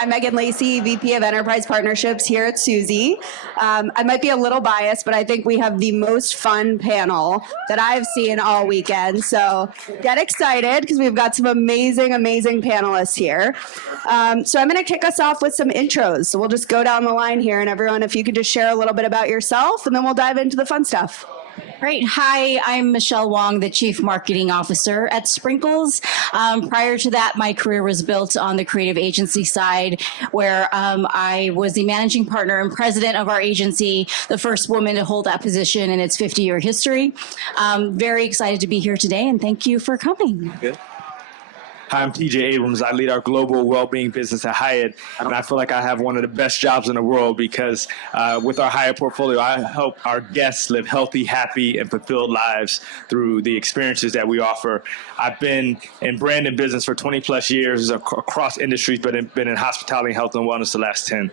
I'm Meghan Lacy, VP of Enterprise Partnerships here at Suzy. I might be a little biased, but I think we have the most fun panel that I've seen all weekend. So get excited because we've got some amazing, amazing panelists here. So I'm going to kick us off with some intros. So we'll just go down the line here, and everyone, if you could just share a little bit about yourself, and then we'll dive into the fun stuff. Great. Hi, I'm Michelle Wong, the Chief Marketing Officer at Sprinkles. Prior to that, my career was built on the creative agency side, where I was the managing partner and president of our agency, the first woman to hold that position in its 50-year history. Very excited to be here today, and thank you for coming. Good. Hi, I'm TJ Abrams. I lead our global well-being business at Hyatt, and I feel like I have one of the best jobs in the world because with our Hyatt portfolio, I help our guests live healthy, happy, and fulfilled lives through the experiences that we offer. I've been in brand and business for 20 plus years across industries, but been in hospitality, health, and wellness the last 10.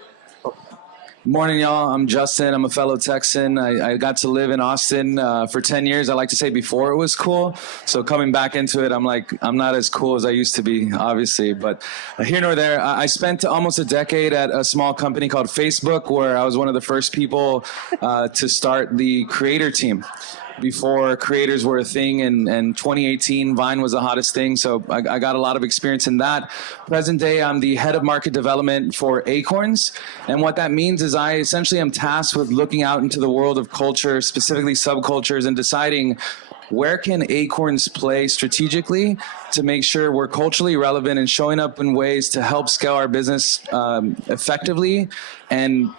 Morning, y'all. I'm Justin. I'm a fellow Texan. I got to live in Austin for 10 years. I like to say before it was cool. So coming back into it, I'm like, I'm not as cool as I used to be, obviously. But here nor there, I spent almost a decade at a small company called Facebook, where I was one of the first people to start the creator team. Before creators were a thing, and 2018, Vine was the hottest thing, so I got a lot of experience in that. Present day, I'm the head of market development for Acorns, and what that means is I essentially am tasked with looking out into the world of culture, specifically subcultures, and deciding where can Acorns play strategically to make sure we're culturally relevant and showing up in ways to help scale our business effectively and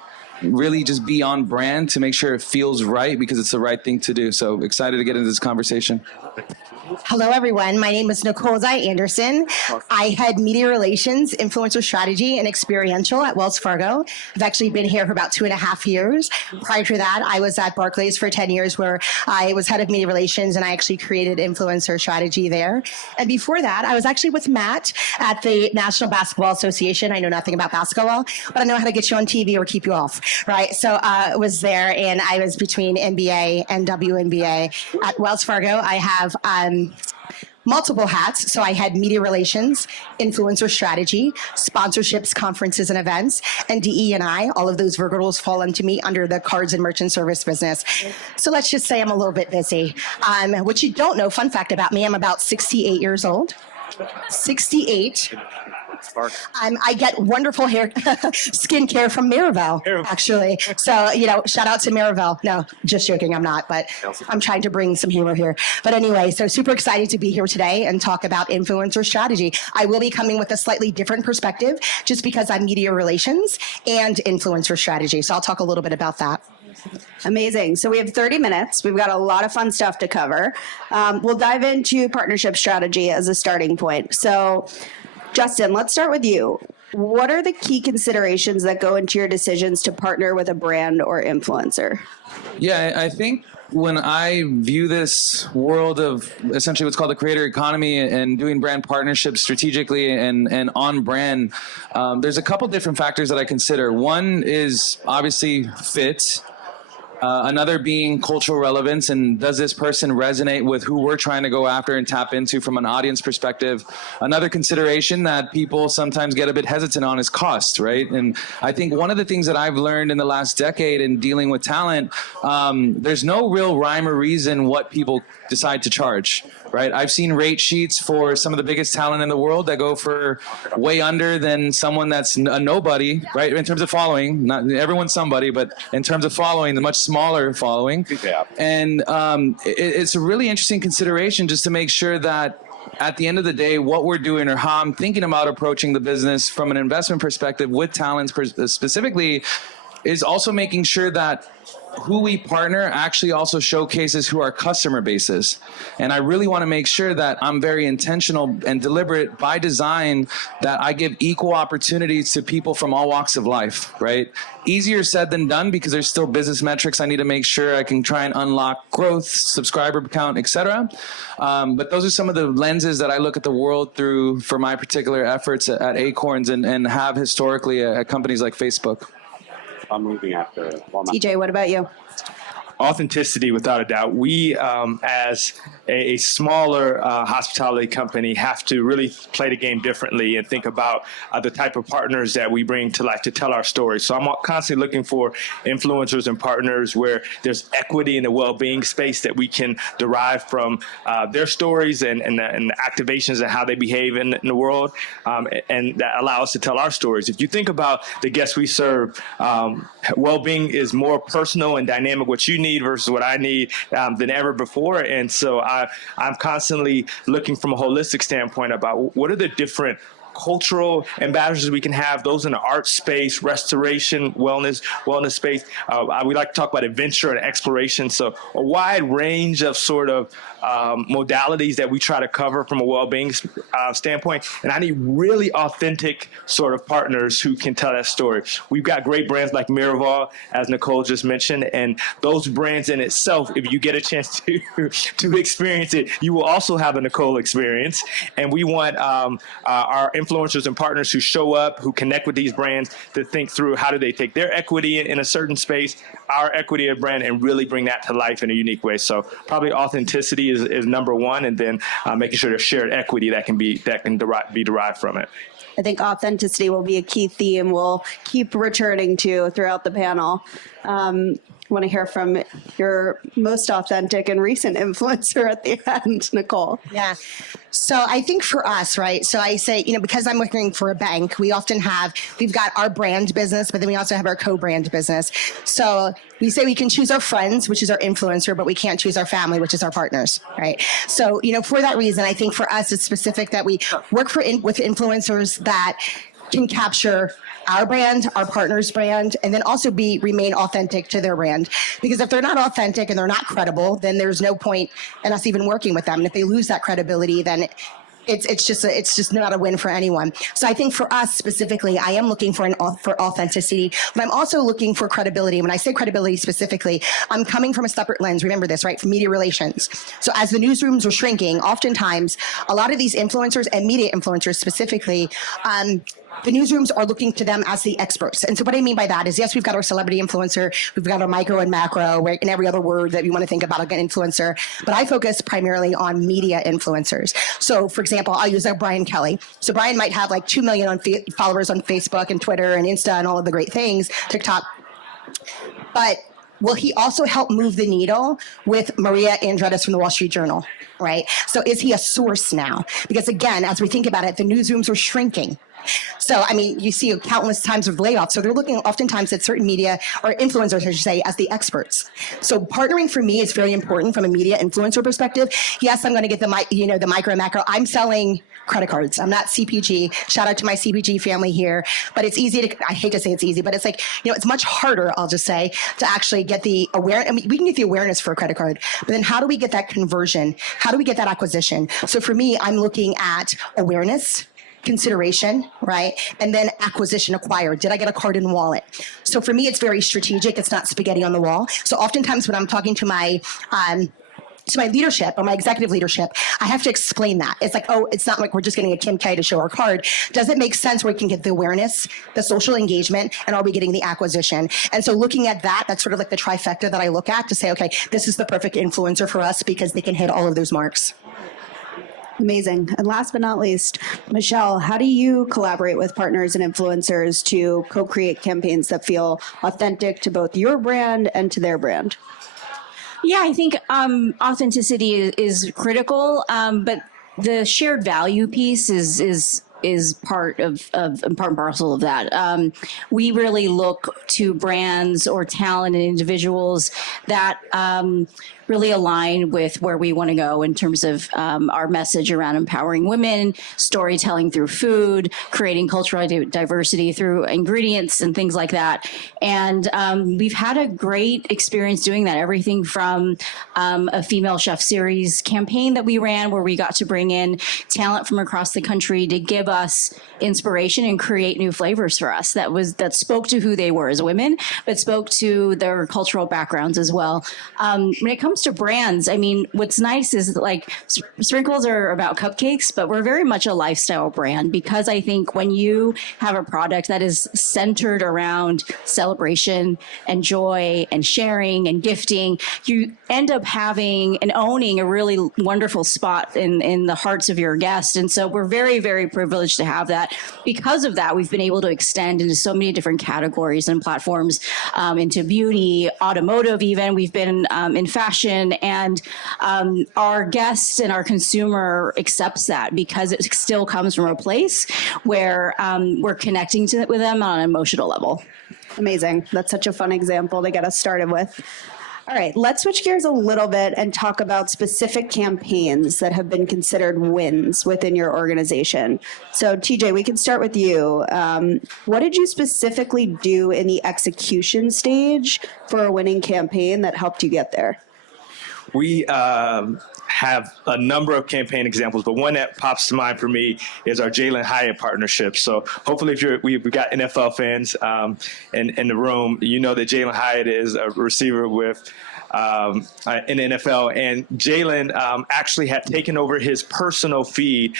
really just be on brand to make sure it feels right because it's the right thing to do. So excited to get into this conversation. Hello, everyone. My name is Nicole Anderson. I head media relations, influencer strategy, and experiential at Wells Fargo. I've actually been here for about 2.5 years. Prior to that, I was at Barclays for 10 years, where I was head of media relations, and I actually created influencer strategy there. And before that, I was actually with Matt at the National Basketball Association. I know nothing about basketball, but I know how to get you on TV or keep you off, right? So I was there, and I was between NBA and WNBA. At Wells Fargo, I have multiple hats. So I had media relations, influencer strategy, sponsorships, conferences and events, and DE&I. All of those verticals fall into me under the cards and merchant service business. So let's just say I'm a little bit busy. What you don't know, fun fact about me, I'm about 68 years old. 68. I get wonderful hair, skincare from Miraval, actually. So, shout out to Miraval. No, just joking, I'm not, but I'm trying to bring some humor here. But anyway, so super excited to be here today and talk about influencer strategy. I will be coming with a slightly different perspective just because I'm media relations and influencer strategy. So I'll talk a little bit about that. Amazing. So we have 30 minutes. We've got a lot of fun stuff to cover. We'll dive into partnership strategy as a starting point. So Justin, let's start with you. What are the key considerations that go into your decisions to partner with a brand or influencer? Yeah, I think when I view this world of essentially what's called the creator economy and doing brand partnerships strategically and on brand, there's a couple different factors that I consider. One is obviously fit. Another being cultural relevance, and does this person resonate with who we're trying to go after and tap into from an audience perspective? Another consideration that people sometimes get a bit hesitant on is cost, right? And I think one of the things that I've learned in the last decade in dealing with talent, there's no real rhyme or reason what people decide to charge, right? I've seen rate sheets for some of the biggest talent in the world that go for way under than someone that's a nobody, right? In terms of following, not everyone's somebody, but in terms of following, the much smaller following. And it's a really interesting consideration just to make sure that at the end of the day, what we're doing or how I'm thinking about approaching the business from an investment perspective with talents specifically is also making sure that who we partner actually also showcases who our customer base is. And I really want to make sure that I'm very intentional and deliberate by design that I give equal opportunities to people from all walks of life, right? Easier said than done because there's still business metrics I need to make sure I can try and unlock growth, subscriber count, etc. But those are some of the lenses that I look at the world through for my particular efforts at Acorns and have historically at companies like Facebook. I'm moving after Walmart. TJ, what about you? Authenticity, without a doubt. We, as a smaller hospitality company, have to really play the game differently and think about the type of partners that we bring to life to tell our story. So I'm constantly looking for influencers and partners where there's equity in the well-being space that we can derive from their stories and the activations and how they behave in the world, and that allow us to tell our stories. If you think about the guests we serve, well-being is more personal and dynamic, what you need versus what I need, than ever before. And so I'm constantly looking from a holistic standpoint about what are the different cultural ambassadors we can have, those in the art space, restoration, wellness space. We like to talk about adventure and exploration. So a wide range of sort of modalities that we try to cover from a well-being standpoint. And I need really authentic sort of partners who can tell that story. We've got great brands like Miraval, as Nicole just mentioned, and those brands in itself, if you get a chance to experience it, you will also have a Nicole experience. And we want our influencers and partners who show up, who connect with these brands, to think through how do they take their equity in a certain space, our equity of brand, and really bring that to life in a unique way. So probably authenticity is number one, and then making sure there's shared equity that can be derived from it. I think authenticity will be a key theme we'll keep returning to throughout the panel. I want to hear from your most authentic and recent influencer at the end, Nicole. Yeah. So I think for us, right? So I say, because I'm working for a bank, we've got our brand business, but then we also have our co-brand business. So we say we can choose our friends, which is our influencer, but we can't choose our family, which is our partners, right? So, for that reason, I think for us, it's specific that we work with influencers that can capture our brand, our partner's brand, and then also remain authentic to their brand. Because if they're not authentic and they're not credible, then there's no point in us even working with them. And if they lose that credibility, then it's just not a win for anyone. So I think for us specifically, I am looking for authenticity, but I'm also looking for credibility. When I say credibility specifically, I'm coming from a separate lens. Remember this, right? From media relations. So as the newsrooms are shrinking, oftentimes a lot of these influencers and media influencers specifically, the newsrooms are looking to them as the experts. And so what I mean by that is, yes, we've got our celebrity influencer, we've got our micro and macro, and every other word that you want to think about an influencer, but I focus primarily on media influencers. So for example, I'll use Brian Kelly. So Brian might have like 2 million followers on Facebook and Twitter and Insta and all of the great things, TikTok. But will he also help move the needle with Maria Andretti from the Wall Street Journal, right? So is he a source now? Because again, as we think about it, the newsrooms are shrinking. So, you see countless times of layoffs. So they're looking oftentimes at certain media or influencers, I should say, as the experts. So partnering for me is very important from a media influencer perspective. Yes, I'm going to get the micro and macro. I'm selling credit cards. I'm not CPG. Shout out to my CPG family here. But it's easy I hate to say it's easy, but it's like, it's much harder, I'll just say, to actually get the awareness. We can get the awareness for a credit card, but then how do we get that conversion? How do we get that acquisition? So for me, I'm looking at awareness, consideration, right? And then acquisition, acquired. Did I get a card and wallet? So for me, it's very strategic. It's not spaghetti on the wall. So oftentimes when I'm talking to my leadership or my executive leadership, I have to explain that. It's like, it's not like we're just getting a Kim K to show our card. Does it make sense where we can get the awareness, the social engagement, and are we getting the acquisition? And so looking at that, that's sort of like the trifecta that I look at to say, okay, this is the perfect influencer for us because they can hit all of those marks. Amazing. And last but not least, Michelle, how do you collaborate with partners and influencers to co-create campaigns that feel authentic to both your brand and to their brand? Yeah, I think authenticity is critical, but the shared value piece is part of part and parcel of that. We really look to brands or talent and individuals that really align with where we want to go in terms of our message around empowering women, storytelling through food, creating cultural diversity through ingredients and things like that. And we've had a great experience doing that. Everything from a female chef series campaign that we ran where we got to bring in talent from across the country to give us inspiration and create new flavors for us that spoke to who they were as women, but spoke to their cultural backgrounds as well. When it comes comes to brands, I mean, what's nice is that, like, Sprinkles are about cupcakes, but we're very much a lifestyle brand, because I think when you have a product that is centered around celebration and joy and sharing and gifting, you end up having and owning a really wonderful spot in the hearts of your guests. And so we're very, very privileged to have that. Because of that, we've been able to extend into so many different categories and platforms, into beauty, automotive even. We've been in fashion, and our guests and our consumer accepts that because it still comes from a place where we're connecting with them on an emotional level. Amazing. That's such a fun example to get us started with. All right, let's switch gears a little bit and talk about specific campaigns that have been considered wins within your organization. So TJ, we can start with you. What did you specifically do in the execution stage for a winning campaign that helped you get there? We have a number of campaign examples, but one that pops to mind for me is our Jalen Hyatt partnership. So hopefully, if we've got NFL fans in the room, you know that Jalen Hyatt is a receiver with in the NFL, and Jalen actually had taken over his personal feed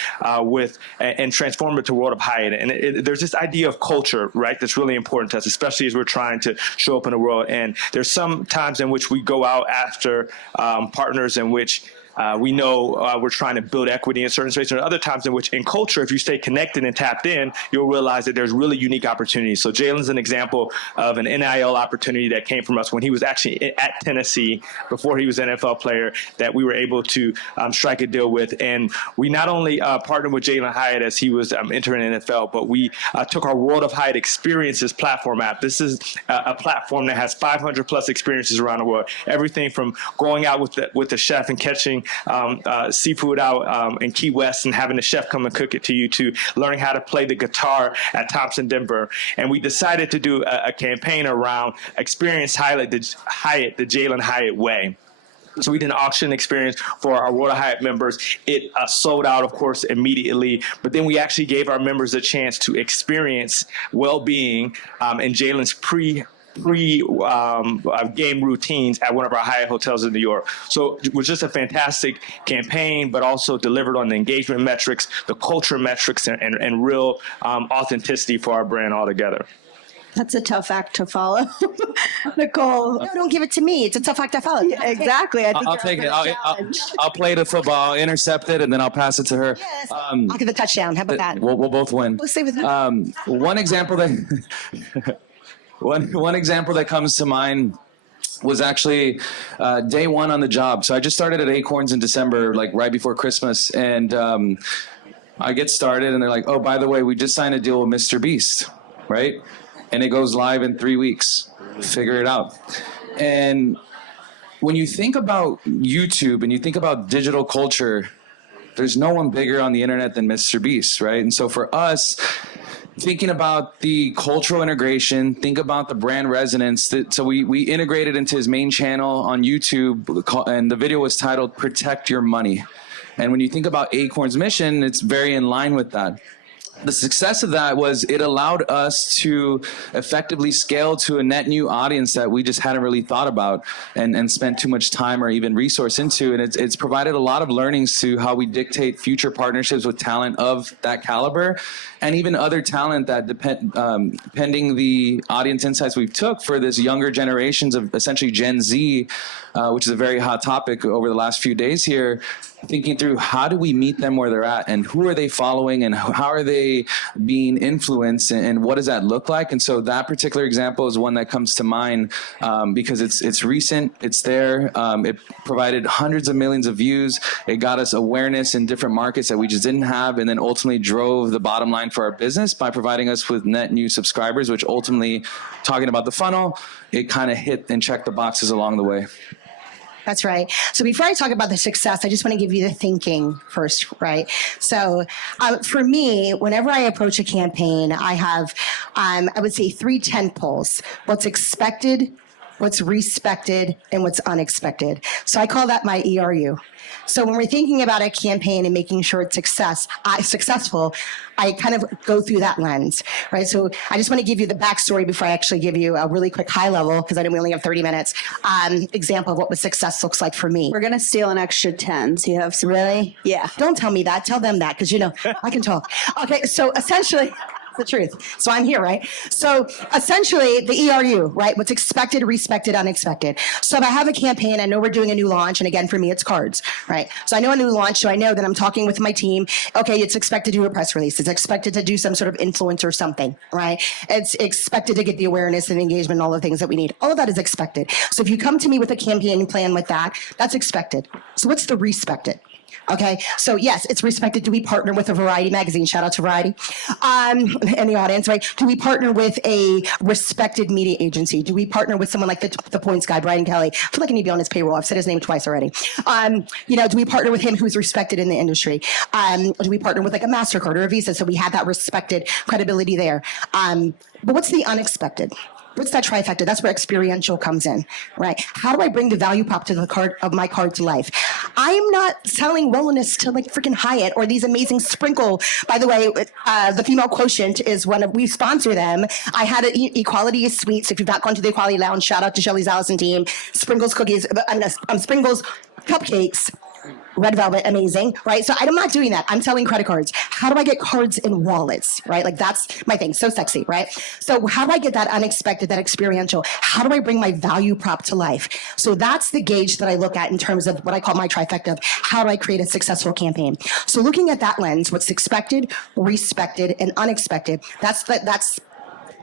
and transformed it to World of Hyatt. And there's this idea of culture, right, that's really important to us, especially as we're trying to show up in the world. And there's some times in which we go out after partners in which we know we're trying to build equity in certain spaces. There are other times in which, in culture, if you stay connected and tapped in, you'll realize that there's really unique opportunities. So Jalen's an example of an NIL opportunity that came from us when he was actually at Tennessee before he was an NFL player, that we were able to strike a deal with. And we not only partnered with Jalen Hyatt as he was entering NFL, but we took our World of Hyatt Experiences platform app. This is a platform that has 500 plus experiences around the world. Everything from going out with the chef and catching seafood out in Key West and having the chef come and cook it to you, to learning how to play the guitar at Thompson Denver. And we decided to do a campaign around Experience Hyatt, the Jalen Hyatt way. So we did an auction experience for our World of Hyatt members. It sold out, of course, immediately. But then we actually gave our members a chance to experience Wellbeing in Jalen's pre-game routines at one of our Hyatt hotels in New York. So it was just a fantastic campaign, but also delivered on the engagement metrics, the culture metrics, and real authenticity for our brand altogether. That's a tough act to follow. Nicole. No, don't give it to me. It's a tough act to follow. Yeah, exactly. I think I'll take it. I'll play the football, I'll intercept it, and then I'll pass it to her. Yes. I'll give the touchdown. How about that? We'll both win. We'll stay with One example that one example that comes to mind was actually day one on the job. So I just started at Acorns in December, like right before Christmas, and I get started, and they're like, "Oh, by the way, we just signed a deal with Mr. Beast, right? And it goes live in 3 weeks. Figure it out." And when you think about YouTube and you think about digital culture, there's no one bigger on the internet than Mr. Beast, right? And so for us, thinking about the cultural integration, think about the brand resonance. So we integrated into his main channel on YouTube, and the video was titled "Protect Your Money." And when you think about Acorns' mission, it's very in line with that. The success of that was it allowed us to effectively scale to a net new audience that we just hadn't really thought about and spent too much time or even resource into. And it's provided a lot of learnings to how we dictate future partnerships with talent of that caliber, and even other talent that pending the audience insights we've took for this younger generations of essentially Gen Z, which is a very hot topic over the last few days here, thinking through how do we meet them where they're at, and who are they following, and how are they being influenced, and what does that look like? And so that particular example is one that comes to mind because it's recent, it's there, it provided hundreds of millions of views, it got us awareness in different markets that we just didn't have, and then ultimately drove the bottom line for our business by providing us with net new subscribers, which ultimately, talking about the funnel, it kind of hit and checked the boxes along the way. That's right. So before I talk about the success, I just want to give you the thinking first, right? So for me, whenever I approach a campaign, I have, I would say 3 tent poles: what's expected, what's respected, and what's unexpected. So I call that my ERU. So when we're thinking about a campaign and making sure it's successful, I kind of go through that lens, right? So I just want to give you the backstory before I actually give you a really quick high level, because I know we only have 30 minutes, example of what success looks like for me. We're going to steal an extra 10. So you have some. Really? Yeah. Don't tell me that. Tell them that, because, I can talk. Okay, so essentially, the truth. So I'm here, right? So essentially the ERU, right? What's expected, respected, unexpected. So if I have a campaign, I know we're doing a new launch. And again, for me, it's cards, right? So I know a new launch. So I know that I'm talking with my team. Okay, it's expected to do a press release. It's expected to do some sort of influence or something, right? It's expected to get the awareness and engagement and all the things that we need. All of that is expected. So if you come to me with a campaign plan like that, that's expected. So what's the respected? Okay, so yes, it's respected. Do we partner with a Variety magazine? Shout out to Variety in the audience, right? Do we partner with a respected media agency? Do we partner with someone like the Points guy, Brian Kelly? I feel like I need to be on his payroll. I've said his name twice already. Do we partner with him who's respected in the industry? Do we partner with like a MasterCard or a Visa? So we have that respected credibility there. But what's the unexpected? What's that trifecta? That's where experiential comes in, right? How do I bring the value prop to the card of my card to life? I'm not selling wellness to like freaking Hyatt or these amazing sprinkle. By the way, the female quotient is we sponsor them. I had Equality is Sweet. So if you've not gone to the Equality Lounge, shout out to Shelly's Allison team. Sprinkles cookies, Sprinkles cupcakes. Red Velvet, amazing, right? So I'm not doing that. I'm selling credit cards. How do I get cards in wallets, right? Like that's my thing. So sexy, right? So how do I get that unexpected, that experiential? How do I bring my value prop to life? So that's the gauge that I look at in terms of what I call my trifecta of how do I create a successful campaign? So looking at that lens, what's expected, respected, and unexpected, that's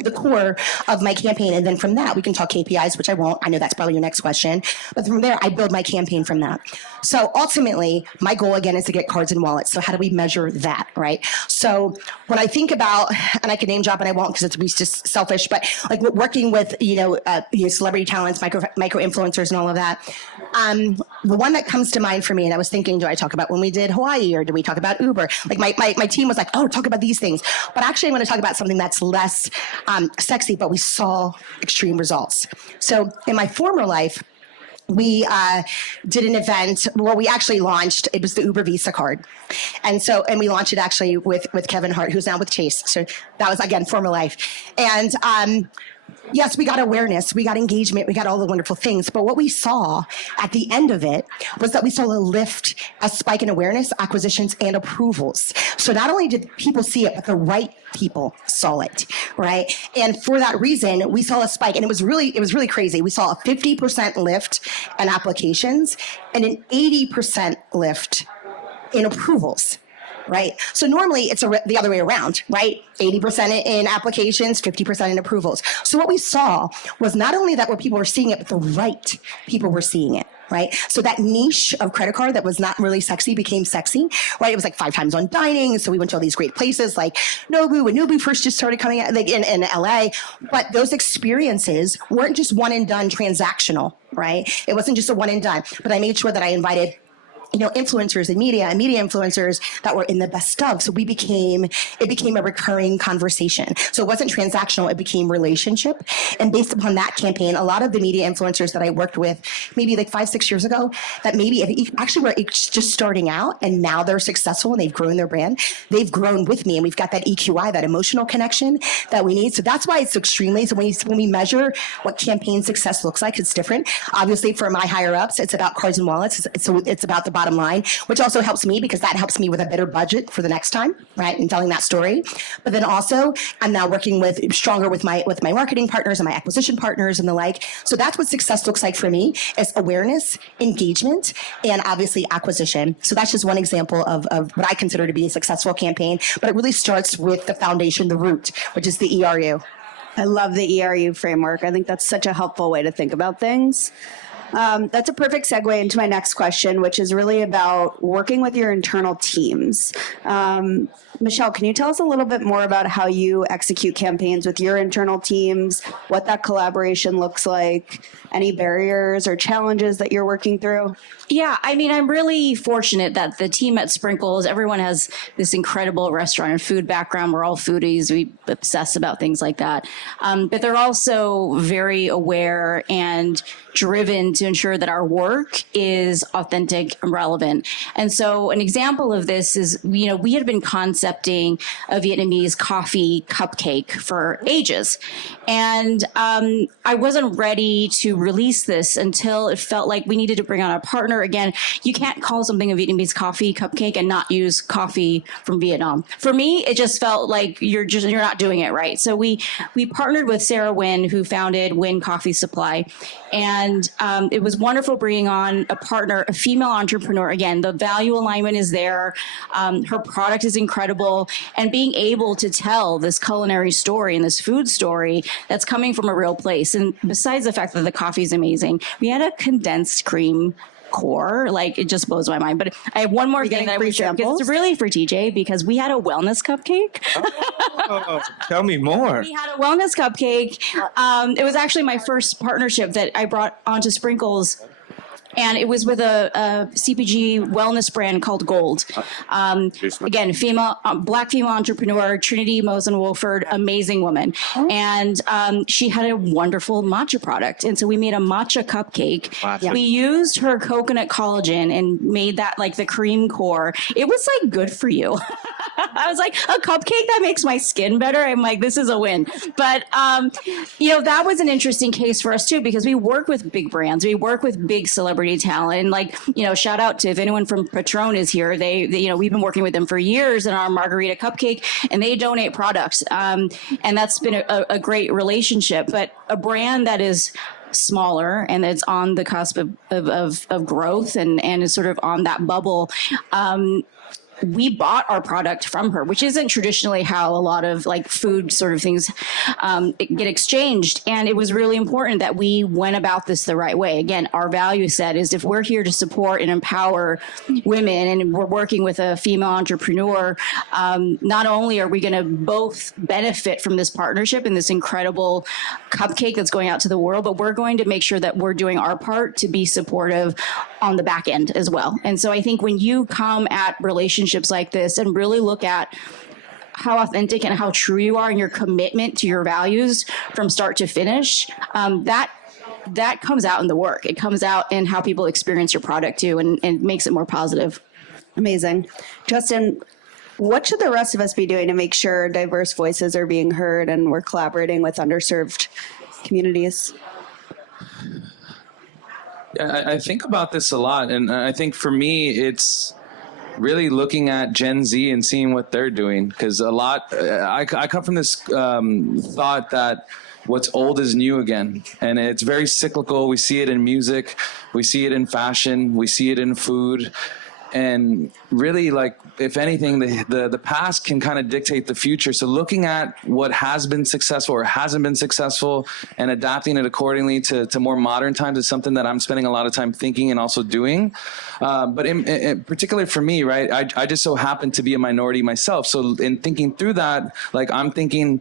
the core of my campaign. And then from that, we can talk KPIs, which I won't. I know that's probably your next question. But from there, I build my campaign from that. So ultimately, my goal, again, is to get cards and wallets. So how do we measure that, right? So when I think about, and I can name drop and I won't because it's just selfish, but like working with, celebrity talents, micro influencers and all of that, the one that comes to mind for me, and I was thinking, do I talk about when we did Hawaii or do we talk about Uber? Like my team was like, oh, talk about these things. But actually, I'm going to talk about something that's less sexy, but we saw extreme results. So in my former life, we did an event. Well, we actually launched. It was the Uber Visa card, and we launched it actually with Kevin Hart, who's now with Chase. So that was again former life, and. Yes, we got awareness, we got engagement, we got all the wonderful things. But what we saw at the end of it was that we saw a spike in awareness, acquisitions, and approvals. So not only did people see it, but the right people saw it, right? And for that reason, we saw a spike, and it was really crazy. We saw a 50% lift in applications and an 80% lift in approvals. Right. So normally it's the other way around, right? 80% in applications, 50% in approvals. So what we saw was not only that where people were seeing it, but the right people were seeing it. Right. So that niche of credit card that was not really sexy became sexy. Right. It was like 5 times on dining. So we went to all these great places like Nobu, when Nobu first just started coming out like in LA. But those experiences weren't just one and done transactional. Right. It wasn't just a one and done. But I made sure that I invited influencers and media influencers that were in the best of. So it became a recurring conversation. So it wasn't transactional, it became relationship. And based upon that campaign, a lot of the media influencers that I worked with maybe like 5-6 years ago, that maybe actually were just starting out and now they're successful and they've grown their brand. They've grown with me and we've got that EQI, that emotional connection that we need. So that's why it's so extremely, so when we measure what campaign success looks like, it's different. Obviously for my higher ups, it's about cards and wallets. So it's about the bottom line, which also helps me because that helps me with a better budget for the next time, right? And telling that story. But then also I'm now working stronger with my marketing partners and my acquisition partners and the like. So that's what success looks like for me is awareness, engagement, and obviously acquisition. So that's just one example of what I consider to be a successful campaign, but it really starts with the foundation, the root, which is the ERU. I love the ERU framework. I think that's such a helpful way to think about things. That's a perfect segue into my next question, which is really about working with your internal teams. Michelle, can you tell us a little bit more about how you execute campaigns with your internal teams, what that collaboration looks like, any barriers or challenges that you're working through? Yeah, I mean, I'm really fortunate that the team at Sprinkles, everyone has this incredible restaurant and food background. We're all foodies. We obsess about things like that. But they're also very aware and driven to ensure that our work is authentic and relevant. And so an example of this is, we had been concepting a Vietnamese coffee cupcake for ages. And I wasn't ready to release this until it felt like we needed to bring on a partner. Again, you can't call something a Vietnamese coffee cupcake and not use coffee from Vietnam. For me, it just felt like you're not doing it right. So we partnered with Sarah Nguyen, who founded Nguyen Coffee Supply. And it was wonderful bringing on a partner, a female entrepreneur. Again, the value alignment is there. Her product is incredible. And being able to tell this culinary story and this food story that's coming from a real place. And besides the fact that the coffee is amazing, we had a condensed cream core. Like, it just blows my mind. But I have one more thing that I would share. It's really for TJ, because we had a wellness cupcake. Oh, tell me more. We had a wellness cupcake. It was actually my first partnership that I brought onto Sprinkles. And it was with a CPG wellness brand called Gold. Again, Black female entrepreneur, Trinity Mosen-Wolford, amazing woman. And she had a wonderful matcha product. And so we made a matcha cupcake. Matcha. We used her coconut collagen and made that like the cream core. It was like good for you. I was like, a cupcake that makes my skin better. I'm like, this is a win. But, that was an interesting case for us too, because we work with big brands. We work with big celebrity talent. And like, shout out to, if anyone from Patron is here, they we've been working with them for years in our margarita cupcake, and they donate products. And that's been a great relationship. But a brand that is smaller and that's on the cusp of growth and is sort of on that bubble, we bought our product from her, which isn't traditionally how a lot of like food sort of things get exchanged. And it was really important that we went about this the right way. Again, our value set is, if we're here to support and empower women and we're working with a female entrepreneur, not only are we going to both benefit from this partnership and this incredible cupcake that's going out to the world, but we're going to make sure that we're doing our part to be supportive on the back end as well. And so I think when you come at relationships like this and really look at how authentic and how true you are and your commitment to your values from start to finish, that comes out in the work. It comes out in how people experience your product too, and makes it more positive. Amazing. Justin, what should the rest of us be doing to make sure diverse voices are being heard and we're collaborating with underserved communities? I think about this a lot, and I think for me, it's really looking at Gen Z and seeing what they're doing. Because I come from this thought that what's old is new again, and it's very cyclical. We see it in music, we see it in fashion, we see it in food. And really, like, if anything, the past can kind of dictate the future. So looking at what has been successful or hasn't been successful and adapting it accordingly to more modern times is something that I'm spending a lot of time thinking and also doing. But in particular for me, right, I just so happen to be a minority myself. So in thinking through that, like, I'm thinking,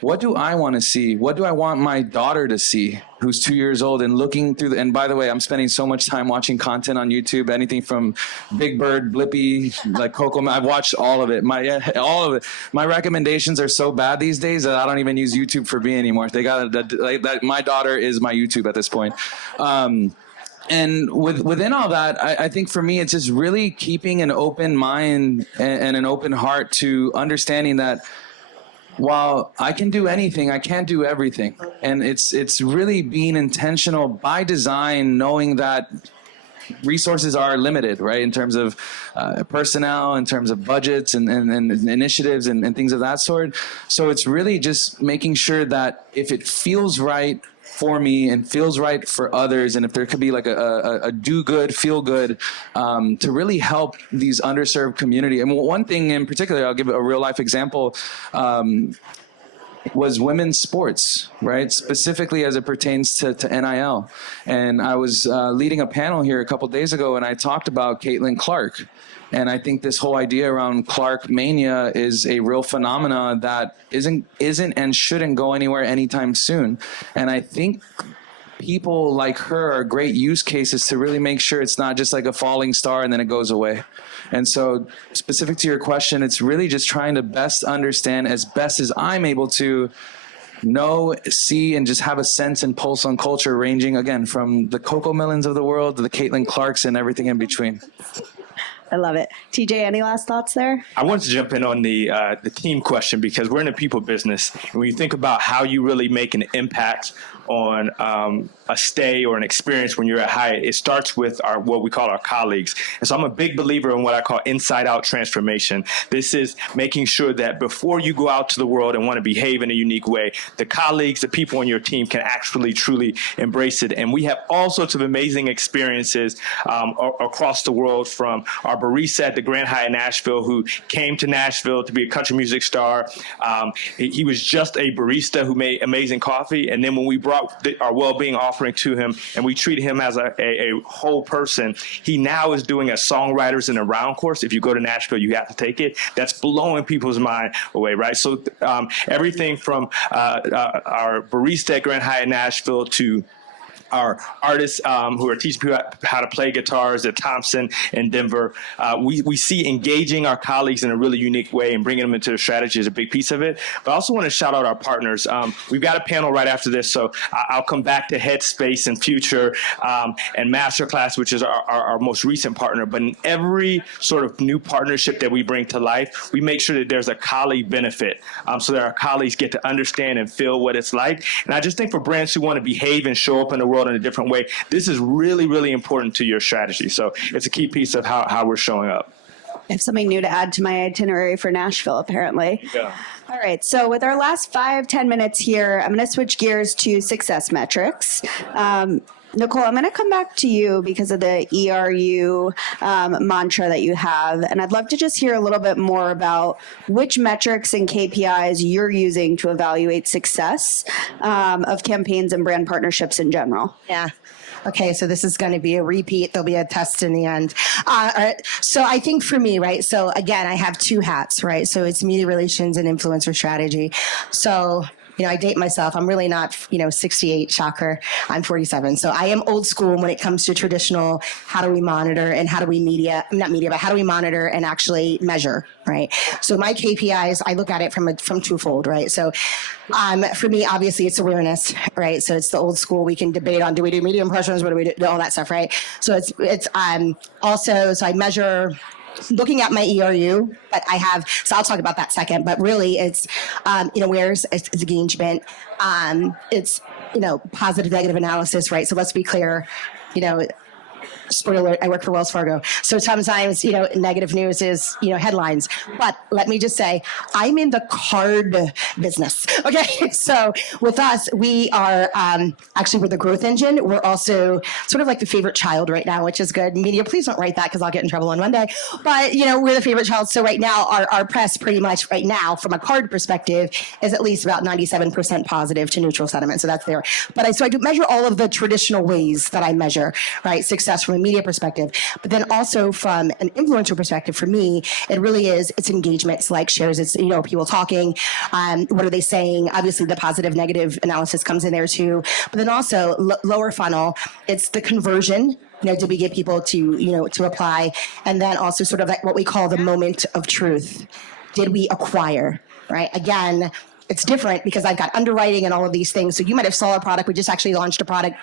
what do I want to see? What do I want my daughter to see, who's 2 years old, and looking through and by the way, I'm spending so much time watching content on YouTube, anything from Big Bird, Blippi, like Coco. I've watched all of it. All of it. My recommendations are so bad these days that I don't even use YouTube for me anymore. They got that. My daughter is my YouTube at this point. And within all that, I think for me, it's just really keeping an open mind and an open heart to understanding that while I can do anything, I can't do everything. And it's really being intentional by design, knowing that resources are limited, right? In terms of personnel, in terms of budgets and initiatives and things of that sort. So it's really just making sure that if it feels right for me and feels right for others, and if there could be like a do good, feel good, to really help these underserved community. And one thing in particular, I'll give a real life example. was women's sports, right? Specifically as it pertains to NIL. And I was leading a panel here a couple days ago, and I talked about Caitlin Clark. And I think this whole idea around Clark mania is a real phenomena that isn't and shouldn't go anywhere anytime soon. And I think people like her are great use cases to really make sure it's not just like a falling star and then it goes away. And so specific to your question, it's really just trying to best understand as best as I'm able to know, see, and just have a sense and pulse on culture, ranging again from the Coco Mellons of the world to the Caitlin Clarks and everything in between. I love it. TJ, any last thoughts there? I wanted to jump in on the team question, because we're in the people business. And when you think about how you really make an impact on a stay or an experience when you're at Hyatt, it starts with what we call our colleagues. And so I'm a big believer in what I call inside-out transformation. This is making sure that before you go out to the world and want to behave in a unique way, the colleagues, the people on your team can actually truly embrace it. And we have all sorts of amazing experiences across the world, from our barista at the Grand Hyatt Nashville, who came to Nashville to be a country music star. He was just a barista who made amazing coffee. And then when we brought our Wellbeing offering to him and we treated him as a whole person, he now is doing a Songwriters in a Round course. If you go to Nashville, you have to take it. That's blowing people's mind away, right? So everything from our barista at Grand Hyatt Nashville to our artists who are teaching people how to play guitars at Thompson in Denver. We see engaging our colleagues in a really unique way and bringing them into the strategy is a big piece of it. But I also want to shout out our partners. We've got a panel right after this, so I'll come back to Headspace and Future and Masterclass, which is our most recent partner. But in every sort of new partnership that we bring to life, we make sure that there's a colleague benefit so that our colleagues get to understand and feel what it's like. And I just think for brands who want to behave and show up in the world in a different way, this is really, really important to your strategy. So it's a key piece of how we're showing up. I have something new to add to my itinerary for Nashville, apparently. Yeah. All right, so with our last 5-10 minutes here, I'm going to switch gears to success metrics. Nicole, I'm going to come back to you because of the ERU mantra that you have. And I'd love to just hear a little bit more about which metrics and KPIs you're using to evaluate success of campaigns and brand partnerships in general. Yeah. Okay, so this is going to be a repeat. There'll be a test in the end. All right. So I think for me, right, so again, I have two hats, right? So it's media relations and influencer strategy. So I date myself. I'm really not, 68, shocker. I'm 47. So I am old school when it comes to traditional, how do we monitor and how do we but how do we monitor and actually measure, right? So my KPIs, I look at it from twofold, right? So for me, obviously it's awareness, right? So it's the old school. We can debate on, do we do media impressions? What do we do? All that stuff, right? So it's also, so I measure looking at my ERU, but so I'll talk about that second, but really it's, it's engagement. It's, positive, negative analysis, right? So let's be clear, spoiler alert, I work for Wells Fargo. So sometimes, negative news is, headlines. But let me just say, I'm in the card business. Okay. So with us, we are actually, we're the growth engine. We're also sort of like the favorite child right now, which is good. Media, please don't write that because I'll get in trouble on Monday. But, we're the favorite child. So right now, our press pretty much right now, from a card perspective, is at least about 97% positive to neutral sentiment. So that's there. But so I do measure all of the traditional ways that I measure, right? Success from a media perspective, but then also from an influencer perspective, for me, it really is, it's engagement, it's like shares, it's, people talking, what are they saying? Obviously the positive, negative analysis comes in there too, but then also lower funnel, it's the conversion. Did we get people to, to apply? And then also sort of like what we call the moment of truth. Did we acquire, right? Again, it's different because I've got underwriting and all of these things. So you might have saw a product. We just actually launched a product,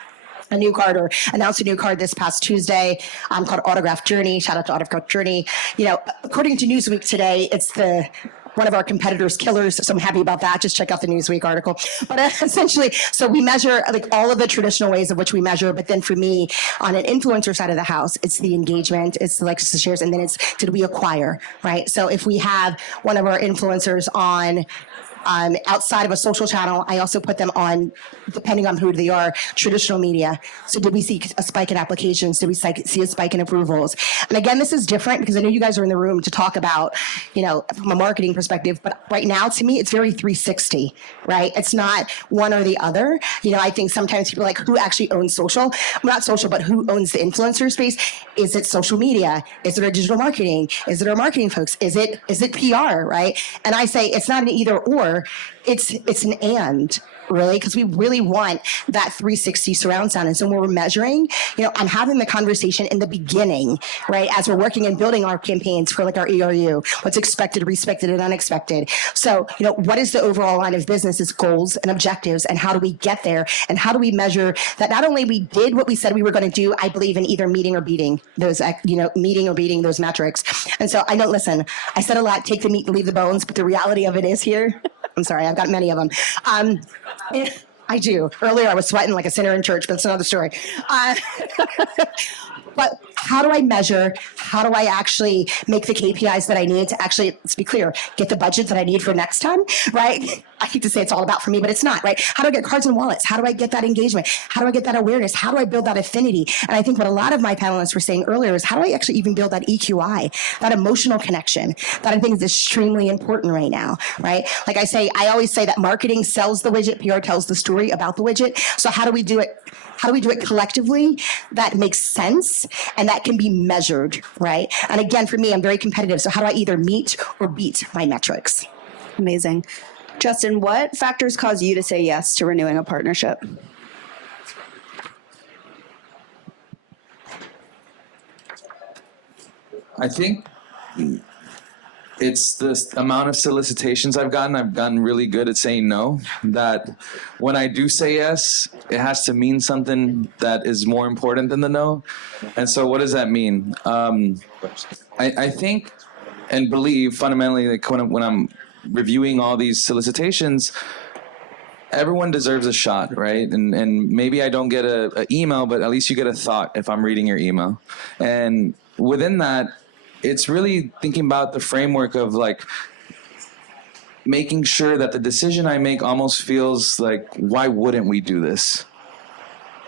a new card, or announced a new card this past Tuesday called Autograph Journey. Shout out to Autograph Journey. According to Newsweek today, it's one of our competitors' killers. So I'm happy about that. Just check out the Newsweek article. But essentially, so we measure like all of the traditional ways of which we measure. But then for me, on an influencer side of the house, it's the engagement, it's the likes, the shares, and then it's did we acquire, right? So if we have one of our influencers on Outside of a social channel, I also put them on, depending on who they are, traditional media. So did we see a spike in applications? Did we see a spike in approvals? And again, this is different because I know you guys are in the room to talk about, from a marketing perspective, but right now to me, it's very 360, right? It's not one or the other. I think sometimes people are like, who actually owns social? Well, not social, but who owns the influencer space? Is it social media? Is it our digital marketing? Is it our marketing folks? Is it PR, right? And I say it's not an either or, it's an and. Really, because we really want that 360 surround sound. And so when we're measuring, I'm having the conversation in the beginning, right? As we're working and building our campaigns for like our ERU, what's expected, respected, and unexpected. So, what is the overall line of business is goals and objectives, and how do we get there? And how do we measure that not only we did what we said we were going to do, I believe in either meeting or beating those, meeting or beating those metrics. And so I know, listen, I said a lot, take the meat and leave the bones, but the reality of it is here. I'm sorry, I've got many of them. I do. Earlier, I was sweating like a sinner in church, but that's another story. But how do I measure? How do I actually make the KPIs that I need to actually, let's be clear, get the budget that I need for next time, right? I hate to say it's all about for me, but it's not, right? How do I get cards and wallets? How do I get that engagement? How do I get that awareness? How do I build that affinity? And I think what a lot of my panelists were saying earlier is how do I actually even build that EQI, that emotional connection that I think is extremely important right now, right? Like I always say that marketing sells the widget, PR tells the story about the widget. So how do we do it? How do we do it collectively that makes sense and that can be measured, right? And again, for me, I'm very competitive. So how do I either meet or beat my metrics? Amazing. Justin, what factors cause you to say yes to renewing a partnership? I think it's the amount of solicitations I've gotten. I've gotten really good at saying no. That when I do say yes, it has to mean something that is more important than the no. And so what does that mean? I think and believe fundamentally that when I'm reviewing all these solicitations, everyone deserves a shot, right? And maybe I don't get an email, but at least you get a thought if I'm reading your email. And within that, it's really thinking about the framework of like making sure that the decision I make almost feels like, why wouldn't we do this?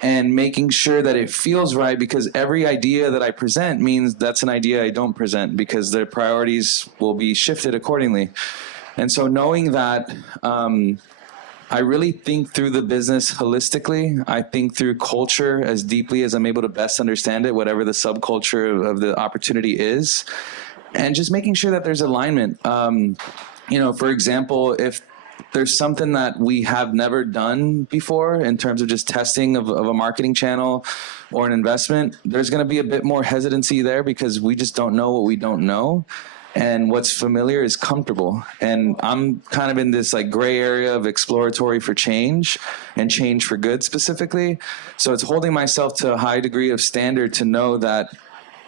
And making sure that it feels right, because every idea that I present means that's an idea I don't present, because their priorities will be shifted accordingly. And so knowing that, I really think through the business holistically. I think through culture as deeply as I'm able to best understand it, whatever the subculture of the opportunity is, and just making sure that there's alignment. For example, if there's something that we have never done before in terms of just testing of a marketing channel or an investment, there's going to be a bit more hesitancy there because we just don't know what we don't know. And what's familiar is comfortable. And I'm kind of in this like gray area of exploratory for change and change for good specifically. So it's holding myself to a high degree of standard to know that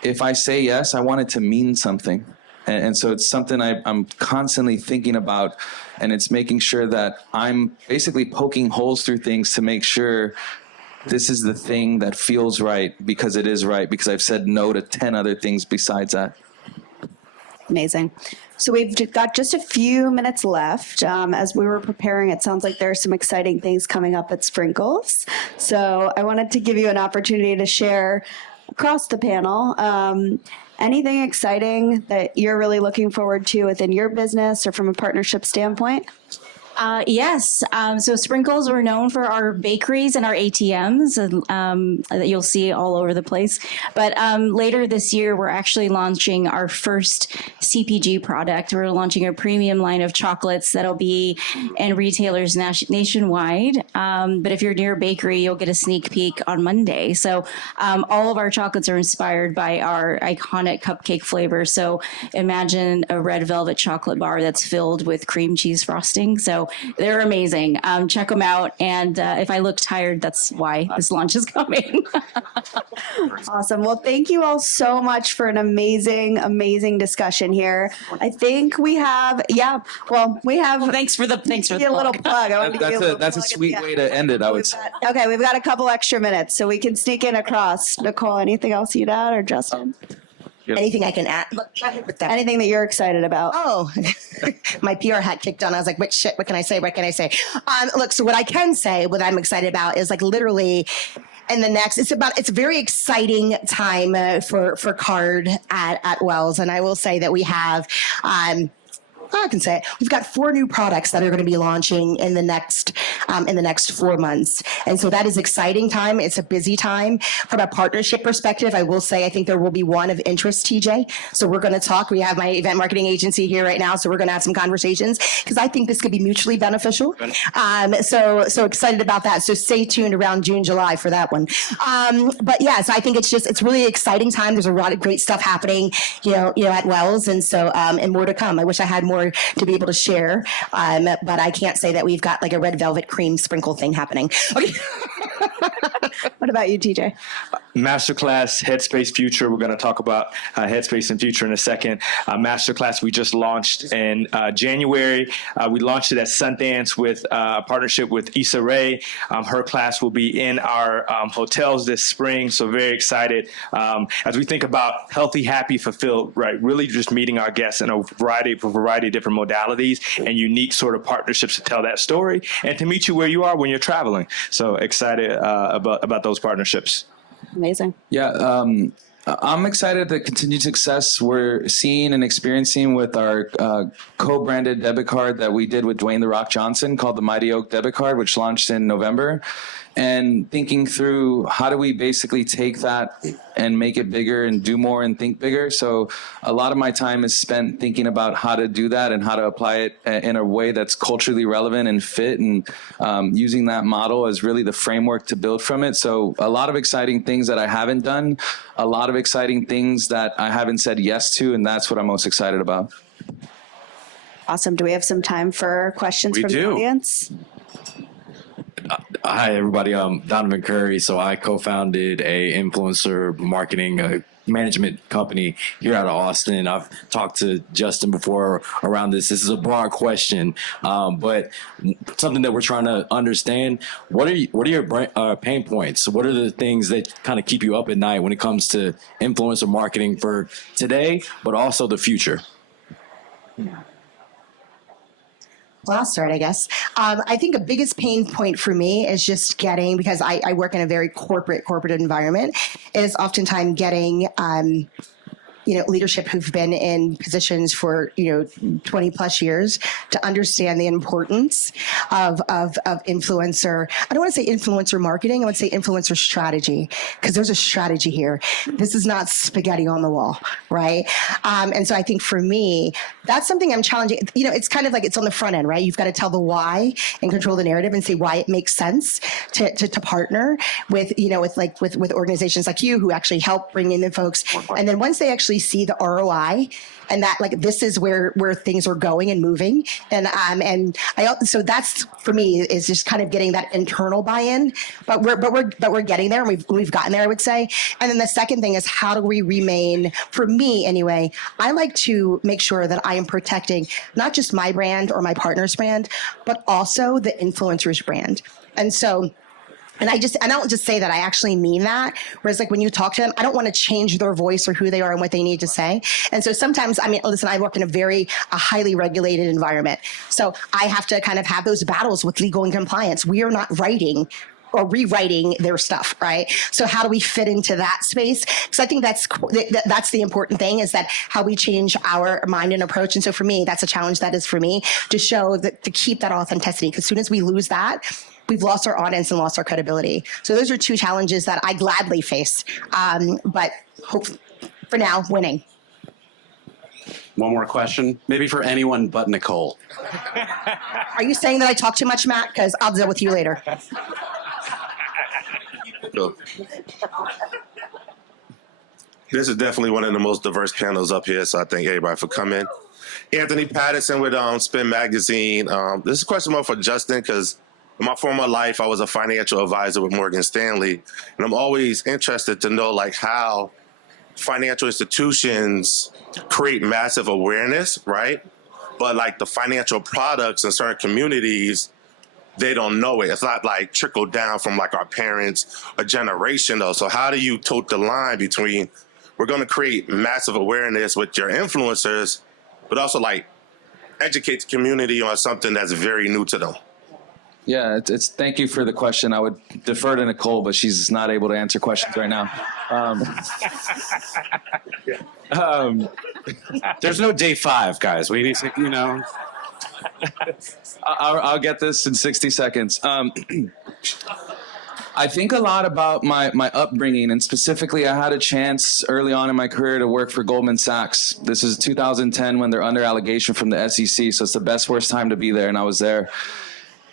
if I say yes, I want it to mean something. And so it's something I'm constantly thinking about, and it's making sure that I'm basically poking holes through things to make sure this is the thing that feels right because it is right, because I've said no to 10 other things besides that. Amazing. So we've got just a few minutes left. As we were preparing, it sounds like there are some exciting things coming up at Sprinkles. So I wanted to give you an opportunity to share across the panel anything exciting that you're really looking forward to within your business or from a partnership standpoint. Yes. So Sprinkles, we're known for our bakeries and our ATMs that you'll see all over the place. But later this year, we're actually launching our first CPG product. We're launching a premium line of chocolates that'll be in retailers nationwide. But if you're near a bakery, you'll get a sneak peek on Monday. So all of our chocolates are inspired by our iconic cupcake flavor. So imagine a red velvet chocolate bar that's filled with cream cheese frosting. So they're amazing. Check them out. And if I look tired, that's why this launch is coming. Awesome. Well, thank you all so much for an amazing, amazing discussion here. I think we have, Thanks for the a little plug. I wanted to give you a little That's a plug at sweet the way end. to end it, I would say. Okay, we've got a couple extra minutes, so we can sneak in across. Nicole, anything else you'd add, or Justin? Anything I can add? Look, go ahead with that. Anything that you're excited about? Oh, my PR hat kicked on. I was like, what shit? What can I say? What can I say? Look, so what I can say, what I'm excited about is like literally in the next, it's a very exciting time for card at Wells. And I will say that we have, I can say it. We've got 4 new products that are going to be launching in the next 4 months, and so that is exciting time. It's a busy time from a partnership perspective. I will say I think there will be one of interest, TJ. So we're going to talk. We have my event marketing agency here right now, so we're going to have some conversations because I think this could be mutually beneficial. So excited about that. So stay tuned around June, July for that one. But yeah, so I think it's really exciting time. There's a lot of great stuff happening, at Wells, and so and more to come. I wish I had more to be able to share, but I can't say that we've got like a red velvet cream sprinkle thing happening. Okay. What about you, TJ? Masterclass Headspace Future. We're going to talk about Headspace and Future in a second. Masterclass we just launched in January. We launched it at Sundance with a partnership with Issa Rae. Her class will be in our hotels this spring, so very excited. As we think about healthy, happy, fulfilled, right? Really just meeting our guests in a variety of different modalities and unique sort of partnerships to tell that story and to meet you where you are when you're traveling. So excited about those partnerships. Amazing. Yeah, I'm excited the continued success we're seeing and experiencing with our co-branded debit card that we did with Dwayne "The Rock" Johnson called the Mighty Oak Debit Card, which launched in November. And thinking through how do we basically take that and make it bigger and do more and think bigger. So a lot of my time is spent thinking about how to do that and how to apply it in a way that's culturally relevant and fit, and using that model as really the framework to build from it. So a lot of exciting things that I haven't done, a lot of exciting things that I haven't said yes to, and that's what I'm most excited about. Awesome. Do we have some time for questions from the audience? Hi, everybody. I'm Donovan Curry. So I co-founded a influencer marketing management company here out of Austin. I've talked to Justin before around this. This is a broad question, but something that we're trying to understand. What are your pain points? What are the things that kind of keep you up at night when it comes to influencer marketing for today, but also the future? Well, I'll start, I guess. I think the biggest pain point for me is just getting, because I work in a very corporate environment, is oftentimes getting leadership who've been in positions for 20 plus years to understand the importance of influencer. I don't want to say influencer marketing. I would say influencer strategy, because there's a strategy here. This is not spaghetti on the wall, right? And so I think for me, that's something I'm challenging. It's kind of like it's on the front end, right? You've got to tell the why and control the narrative and say why it makes sense to partner with organizations like you who actually help bring in the folks. And then once they actually see the ROI and that this is where things are going and moving, so that's for me is just kind of getting that internal buy-in, but we're getting there, and we've gotten there, I would say. And then the second thing is, how do we remain, for me anyway, I like to make sure that I am protecting not just my brand or my partner's brand, but also the influencer's brand. And so And I don't just say that, I actually mean that. Whereas when you talk to them, I don't want to change their voice or who they are and what they need to say. And so sometimes, listen, I work in a highly regulated environment. So I have to kind of have those battles with legal and compliance. We are not writing or rewriting their stuff, right? So how do we fit into that space? Because I think that's the important thing, is that how we change our mind and approach. And so for me, that's a challenge that is for me, to show that, to keep that authenticity. Because as soon as we lose that, we've lost our audience and lost our credibility. So those are two challenges that I gladly face. But hope for now, winning. One more question, maybe for anyone but Nicole. Are you saying that I talk too much, Matt? Because I'll deal with you later. This is definitely one of the most diverse panels up here, so I thank everybody for coming. Anthony Patterson with Spin Magazine. This is a question more for Justin, because in my former life, I was a financial advisor with Morgan Stanley, and I'm always interested to know how financial institutions create massive awareness, right? But the financial products in certain communities, they don't know it. It's not trickled down from our parents, a generation though. So how do you tote the line between we're going to create massive awareness with your influencers, but also like educate the community on something that's very new to them. Yeah, it's thank you for the question. I would defer to Nicole, but she's not able to answer questions right now. There's no day 5, guys. We need to, you know. I'll get this in 60 seconds. I think a lot about my upbringing, and specifically I had a chance early on in my career to work for Goldman Sachs. This is 2010 when they're under allegation from the SEC, so it's the best worst time to be there, and I was there.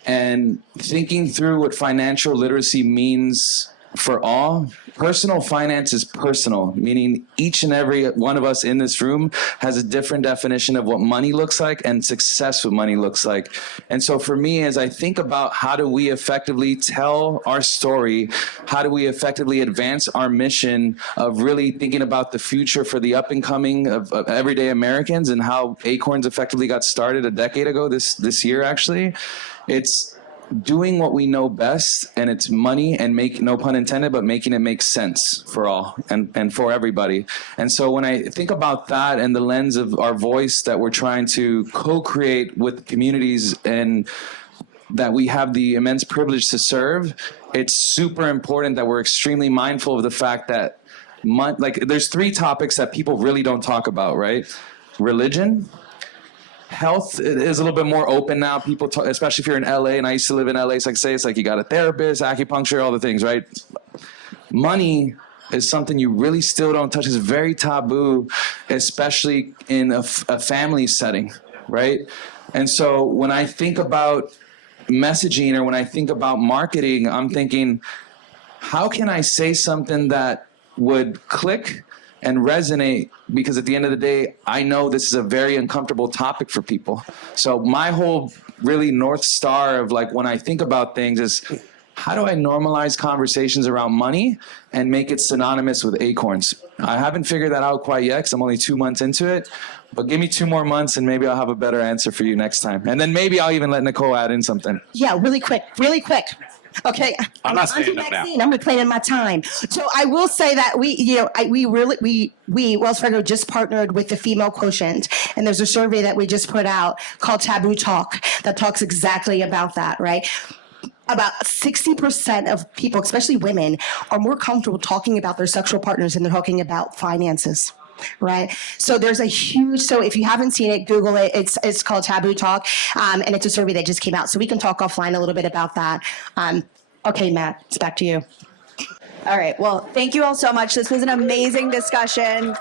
And thinking through what financial literacy means for all, personal finance is personal, meaning each and every one of us in this room has a different definition of what money looks like and success with money looks like. And so for me, as I think about how do we effectively tell our story, how do we effectively advance our mission of really thinking about the future for the up and coming of everyday Americans, and how Acorns effectively got started a decade ago, this year actually, it's doing what we know best, and it's money, and no pun intended, but making it make sense for all and for everybody. And so when I think about that and the lens of our voice that we're trying to co-create with communities and that we have the immense privilege to serve, it's super important that we're extremely mindful of the fact that there's 3 topics that people really don't talk about, right? Religion. Health is a little bit more open now. People talk, especially if you're in LA, and I used to live in LA, so I can say it's like you got a therapist, acupuncture, all the things, right? Money is something you really still don't touch. It's very taboo, especially in a family setting, right? And so when I think about messaging, or when I think about marketing, I'm thinking, how can I say something that would click and resonate? Because at the end of the day, I know this is a very uncomfortable topic for people. So my whole really North Star of like when I think about things is, how do I normalize conversations around money and make it synonymous with Acorns? I haven't figured that out quite yet because I'm only 2 months into it, but give me 2 more months and maybe I'll have a better answer for you next time. And then maybe I'll even let Nicole add in something. Yeah, really quick. Okay, I'm not saying no now. I'm reclaiming my time. So I will say that we Wells Fargo just partnered with the Female Quotient, and there's a survey that we just put out called Taboo Talk that talks exactly about that, right? About 60% of people, especially women, are more comfortable talking about their sexual partners than they're talking about finances. Right. So there's a huge, so if you haven't seen it, Google it. It's called Taboo Talk. And it's a survey that just came out. So we can talk offline a little bit about that. Okay, Matt, it's back to you. All right. Well, thank you all so much. This was an amazing discussion.